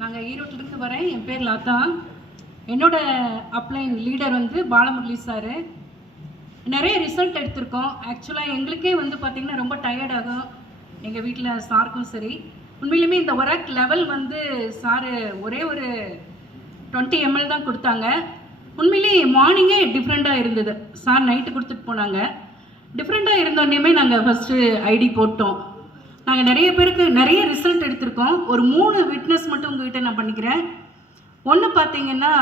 நாங்கள் ஈரோட்டிலிருந்து வரேன். என் பேர் லதா. என்னோட அப்ளைன் லீடர் வந்து பாலமுரளி சார். நிறைய ரிசல்ட் எடுத்திருக்கோம். ஆக்சுவலாக எங்களுக்கே வந்து பார்த்திங்கன்னா ரொம்ப டயர்டாகும், எங்கள் வீட்டில் சாருக்கும் சரி. உண்மையிலுமே இந்த ஒர்க் லெவல் வந்து சாரு ஒரே ஒரு 20 ml தான் கொடுத்தாங்க. உண்மையிலேயே மார்னிங்கே டிஃப்ரெண்ட்டாக இருந்தது. சார் நைட்டு கொடுத்துட்டு போனாங்க. டிஃப்ரெண்ட்டாக இருந்தோடனே நாங்கள் ஃபஸ்ட்டு ஐடி போட்டோம். நாங்கள் நிறைய பேருக்கு நிறைய ரிசல்ட் எடுத்திருக்கோம். ஒரு 3 விட்னஸ் மட்டும் உங்கள்கிட்ட நான் பண்ணிக்கிறேன். ஒன்று பார்த்தீங்கன்னா,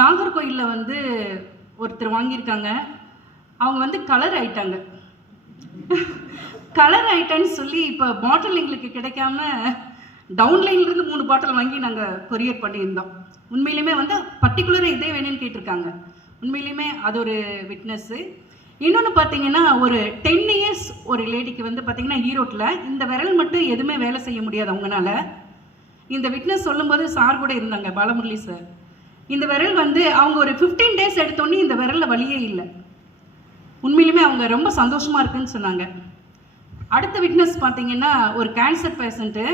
நாகர்கோயிலில் வந்து ஒருத்தர் வாங்கியிருக்காங்க. அவங்க வந்து கலர் ஆயிட்டாங்க. கலர் ஆயிட்டான்னு சொல்லி இப்போ பாட்டில் எங்களுக்கு கிடைக்காம டவுன்லைன்லேருந்து 3 பாட்டில் வாங்கி நாங்கள் கொரியர் பண்ணியிருந்தோம். உண்மையிலுமே வந்து பர்டிகுலராக இதே வேணும்னு கேட்டிருக்காங்க. உண்மையிலுமே அது ஒரு விட்னஸ்ஸு. இன்னொன்று பார்த்தீங்கன்னா, ஒரு 10 இயர்ஸ் ஒரு லேடிக்கு வந்து பார்த்தீங்கன்னா ஈரோட்டில் இந்த விரல் மட்டும் எதுவுமே வேலை செய்ய முடியாது அவங்களால. இந்த விட்னஸ் சொல்லும்போது சார் கூட இருந்தாங்க, பாலமுரளி சார். இந்த விரல் வந்து அவங்க ஒரு 15 டேஸ் எடுத்தோன்னே இந்த விரலில் வலியே இல்லை. உண்மையிலுமே அவங்க ரொம்ப சந்தோஷமாக இருக்குன்னு சொன்னாங்க. அடுத்த விட்னஸ் பார்த்தீங்கன்னா, ஒரு கேன்சர் பேஷண்ட்டு.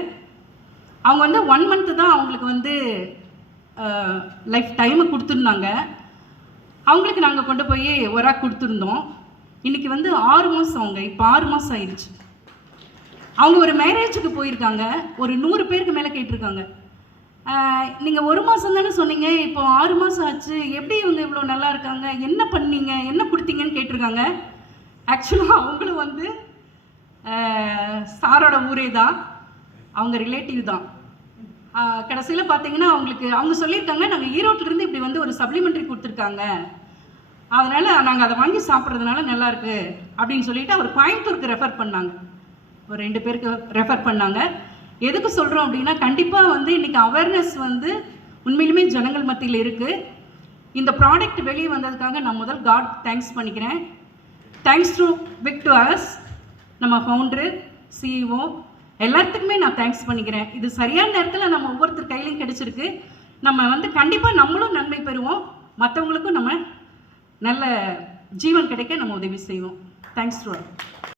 அவங்க வந்து 1 month தான் அவங்களுக்கு வந்து லைஃப் டைமை கொடுத்துருந்தாங்க. அவங்களுக்கு நாங்கள் கொண்டு போய் ஒராக் கொடுத்துருந்தோம். இன்றைக்கி வந்து 6 மாதம், அவங்க இப்போ 6 மாதம் ஆயிடுச்சு. அவங்க ஒரு மேரேஜுக்கு போயிருக்காங்க. ஒரு 100 பேருக்கு மேலே கேட்டிருக்காங்க. நீங்கள் 1 மாதம் தானே சொன்னீங்க, இப்போ 6 மாதம் ஆச்சு, எப்படி இவங்க இவ்வளோ நல்லா இருக்காங்க, என்ன பண்ணீங்க, என்ன கொடுத்தீங்கன்னு கேட்டிருக்காங்க. ஆக்சுவலாக அவங்களும் வந்து சாரோட ஊரே தான், அவங்க ரிலேட்டிவ் தான். கடைசியில் பார்த்தீங்கன்னா அவங்களுக்கு அவங்க சொல்லியிருக்காங்க, நாங்கள் ஈரோட்டிலேருந்து இப்படி வந்து ஒரு சப்ளிமெண்ட்ரி கொடுத்துருக்காங்க, அதனால் நாங்கள் அதை வாங்கி சாப்பிட்றதுனால நல்லாயிருக்கு அப்படின்னு சொல்லிட்டு அவர் கோயம்புத்தூருக்கு ரெஃபர் பண்ணாங்க. ஒரு 2 பேருக்கு ரெஃபர் பண்ணாங்க. எதுக்கு சொல்கிறோம் அப்படின்னா, கண்டிப்பாக வந்து இன்றைக்கி அவேர்னஸ் வந்து உண்மையிலுமே ஜனங்கள் மத்தியில் இருக்குது. இந்த ப்ராடக்ட் வெளியே வந்ததுக்காக நான் முதல் காட் தேங்க்ஸ் பண்ணிக்கிறேன். Thanks to big to us, நம்ம ஃபவுண்டரு, சிஇஓ எல்லாத்துக்குமே நான் தேங்க்ஸ் பண்ணிக்கிறேன். இது சரியான நேரத்தில் நம்ம ஒவ்வொருத்தர் கையிலையும் கிடைச்சிருக்கு. நம்ம வந்து கண்டிப்பாக நம்மளும் நன்மை பெறுவோம், மற்றவங்களுக்கும் நம்ம நல்ல ஜீவன் கிடைக்க நம்ம உதவி செய்வோம். Thanks to all.